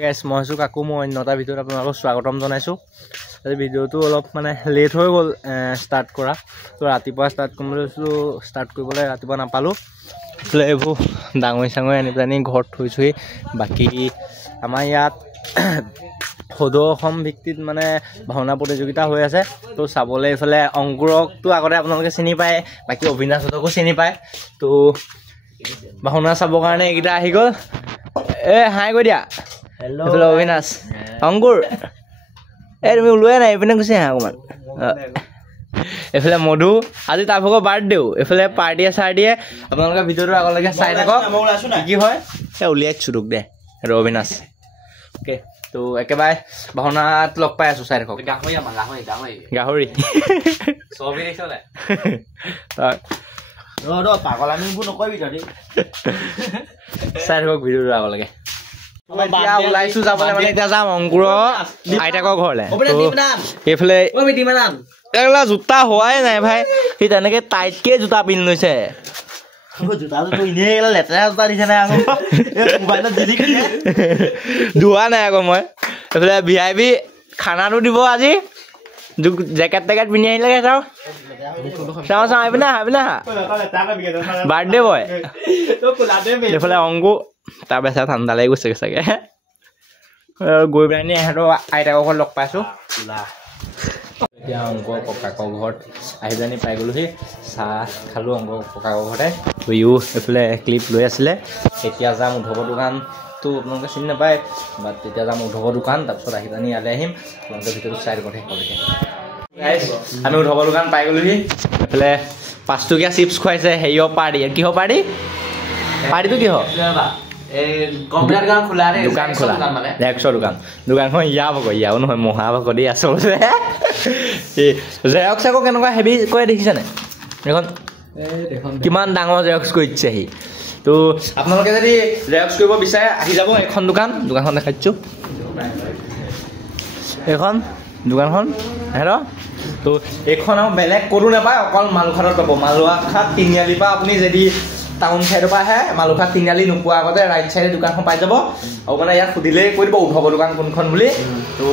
গাইছ মই আছোঁ কাকু মই অন্যটা ভিডিঅ'ত আপোনালোকক স্বাগতম জনাইছোঁ। আজি ভিডিঅ'টো অলপ মানে লেট হৈ গ'ল ষ্টাৰ্ট কৰা। তো ৰাতিপুৱা ষ্টাৰ্ট কৰিম বুলি ভাবিছিলোঁ, ষ্টাৰ্ট কৰিবলৈ ৰাতিপুৱা নাপালোঁ। এইবোৰ ডাঙৰি চাঙৰি আনি পেলাই ঘৰত থৈছোঁহি। বাকী আমাৰ ইয়াত সদৌ অসম ভিত্তিত মানে ভাওনা প্ৰতিযোগিতা হৈ আছে। তো চাবলৈ এইফালে অংকুৰকতো আগতে আপোনালোকে চিনি পায়, বাকী অবিনাশহঁতকো চিনি পায়। তো ভাওনা চাবৰ কাৰণে এইকেইটা আহি গ'ল। হাই কৈ দিয়া। এইফালে অবিনাশ, অংকুৰ তুমি ওলোৱাই নাই, এইপিনে গুচি আহা অকণমান। এইফালে মধু, আজি তাৰ ভাগৰ বাৰ্থডেও। এইফালে পাৰ্টিয়ে চাৰ্টিয়ে আপোনালোকে ভিডিঅ'টো আগলৈকে চাই থাকক কি হয়। উলিয়াই দিছোঁ তোক দে, এইটো অবিনাশ। অ'কে, তো একেবাৰে ভাওনাত লগ পাই আছোঁ, চাই থাকক। গাহৰি চাই থাকক ভিডিঅ'টো আগলৈকে। এতিয়া ওলাইছোঁ যাবলৈ, মানে এতিয়া যাম অংকুৰৰ আইতাকৰ ঘৰলৈ। এইফালে জোতা হোৱাই নাই ভাই, সি তেনেকে টাইটকে জোতা পিন্ধি লৈছে। ধোৱা নাই আকৌ মই। এইফালে VIP খানাটো দিব আজি, জেকেট টেকেট পিন্ধি আহিলে চাওঁ চাওঁ এইপিনে আহা বাৰ্থডে বয়। এইফালে অংকু তাৰ বেচা ঠাণ্ডা লাগি গৈছে চাগে। গৈ পেলাই ইহঁতৰ আইতাকৰ ঘৰত লগ পাইছোঁ। এতিয়া অংকৰ ককাকৰ ঘৰত আহি পেলাই পাই গ'লোহি। চাহ খালোঁ অংকৰ ককাকৰ ঘৰতে। ইও এইফালে ক্লিপ লৈ আছিলে। এতিয়া যাম উদ্ধৱৰ দোকানটো, আপোনালোকে চিনি নাপায়, বাট তেতিয়া যাম উদ্ধৱৰ দোকান। তাৰপিছত আহি পেলাই ইয়ালৈ আহিম, আপোনালোকে ভিডিঅ'টো চাই দিব শেষলৈকে। আমি উদ্ধৱৰ দোকান পাই গ'লোহি। এইফালে 5 টকীয়া চিপছ খুৱাইছে। হেৰিয়ৰ পাৰ্টি, কিহৰ পাৰ্টি? পাৰ্টিটো কিহৰ? দোকান খোলা জেৰক্সৰ দোকান। দোকানখন ইয়াৰ ভাগৰ, ইয়াও নহয় মহা ভাগৰ দেই আচলতে। জেৰক্স আকৌ কেনেকুৱা হেভি কৰে দেখিছেনে? এইখন কিমান ডাঙৰ জেৰক্স কৰি দিছে সি। তো আপোনালোকে যদি জেৰক্স কৰিব বিচাৰে আহি যাব এখন দোকানখন দেখাই দিছোঁ। এইখন দোকানখন হেৰ'। তো এইখন আৰু বেলেগ ক'তো নাপায়, অকল মালুখাটত পাব। মালুখাট তিনিআলিৰ পৰা আপুনি যদি টাউন চাইডৰ পৰা আহে, মালুখাট তিনিআলি নোপোৱাৰ আগতে ৰাইট চাইডে দোকানখন পাই যাব। আৰু মানে ইয়াত সুধিলেই কৈ দিব উদ্ধৱৰ দোকান কোনখন বুলি। তো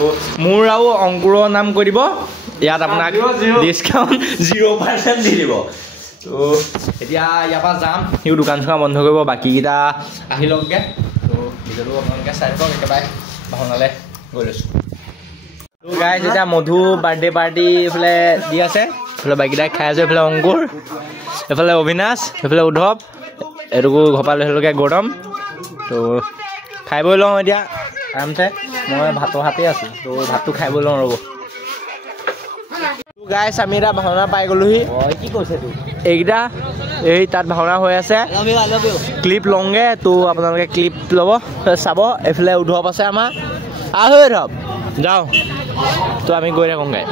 মোৰ আৰু অংকুৰৰ নাম কৈ দিব, ইয়াত আপোনাক ডিছকাউণ্ট 0% দি দিব। তো এতিয়া ইয়াৰ পৰা যাম, সিও দোকান চোকান বন্ধ কৰিব, বাকীকেইটা আহি লওকগৈ। তো ভিডিঅ'টো আপোনালোকে চাই থাকক। একেবাৰে ভাওনালৈ গৈ লৈছোঁ। তো গাইজ এতিয়া মধু বাৰ্থডে পাৰ্টি এইফালে দি আছে। এইফালে বাকীকেইটাই খাই আছোঁ। এইফালে অংকুৰ, এইফালে অবিনাশ, এইফালে উদ্ধৱ, এইটোকো ঘপালে সেইটোকে গৌতম। তো খাই বৈ লওঁ এতিয়া আৰামছে। মই ভাতৰ হাতেই আছোঁ, তো ভাতটো খাই বৈ লওঁ ৰ'ব। গাইছ আমি এতিয়া ভাওনা পাই গ'লোহি। কি কৈছে তোৰ এইকেইটা? এই তাত ভাওনা হৈ আছে, ক্লিপ লওঁগৈ। তো আপোনালোকে ক্লিপ ল'ব, চাব। এইফালে উদ্ধৱ আছে আমাৰ, আহ উদ্ধৱ যাওঁ। তো আমি গৈ থাকোঁগৈ।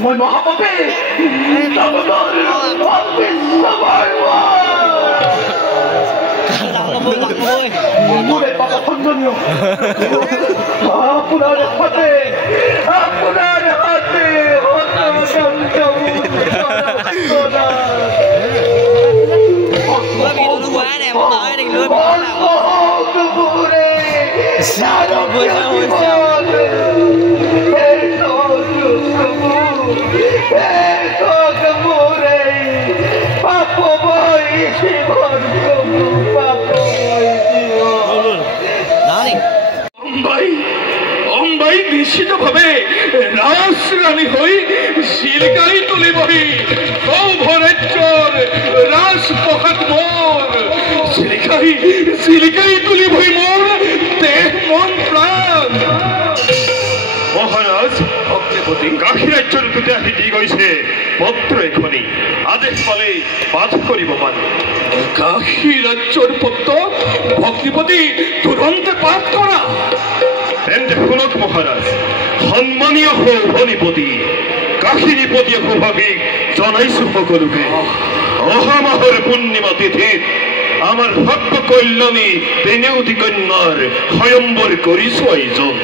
মই মহাপাপী মোৰে পাপ খণ্ডনীয় আপোনাৰ হাতে নিশ্চিতভাৱে ৰাজৰাণী হৈ চিলিকাই তুলিবহি সৌভৰাজ্যৰ ৰাজপ্ৰসাদ মোৰ চিলিকাই তুলিবহি মোৰ দেহ মন প্ৰাণ মহাৰাজ ভক্তিপতি কাশী ৰাজ্যৰ দুটা আহি দি গৈছে পত্ৰ এখনি আদেশ পালে পাঠ কৰিব পাৰি কাশী ৰাজ্যৰ পত্ৰ ভক্তিপতি তুৰন্তে পাঠ কৰা তেন্তে শুনক মহাৰাজ সন্মানীয় সৌভনিপতি কাশীনিপতিয়ে সৌভাগীক জনাইছো সকলোকে অহা মাহৰ পূৰ্ণিমা তিথিত আমাৰ ভক্ত কল্যাণী তেনেওতি কন্যাৰ স্বয়ম্বৰ কৰিছো আয়োজন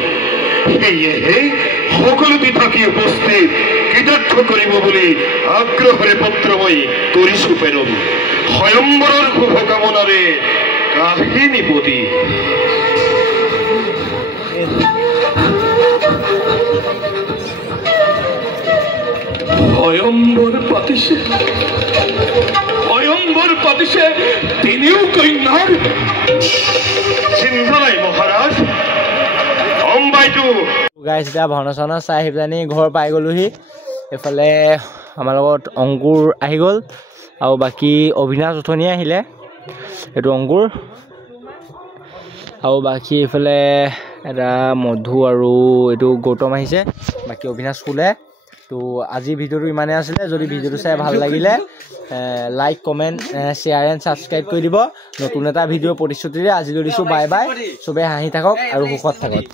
সেয়েহে সকলোতে থাকি উপস্থিত কৃতাৰ্থ কৰিব বুলি আগ্ৰহেৰে পত্ৰ মই কৰিছো প্ৰেৰণ স্বয়ম্বৰৰ শুভকামনাৰে কাশীনিপতি স্বয়ম্বৰ পাতিছে তিনিও কন্যাৰ চিন্তা নাই মহাৰাজ গাইজ এতিয়া ভাওনা চাওনা চাই আহি পেলাই ঘৰ পাই গ'লোহি এইফালে আমাৰ লগত অংকুৰ আহি গ'ল আৰু বাকী অবিনাশ উঠনি আহিলে এইটো অংকুৰ আৰু বাকী এইফালে এটা মধু আৰু এইটো গৌতম আহিছে বাকী অবিনাশ শুলে তো আজি ভিডিঅ'টো ইমানেই আছিলে যদি ভিডিঅ'টো চাই ভাল লাগিলে like comment share and subscribe কৰি দিব নতুন এটা ভিডিঅ' প্ৰতিশ্ৰুতিৰে আজিলৈ দিছোঁ বাই বাই চবেই হাঁহি থাকক আৰু সুখত থাকক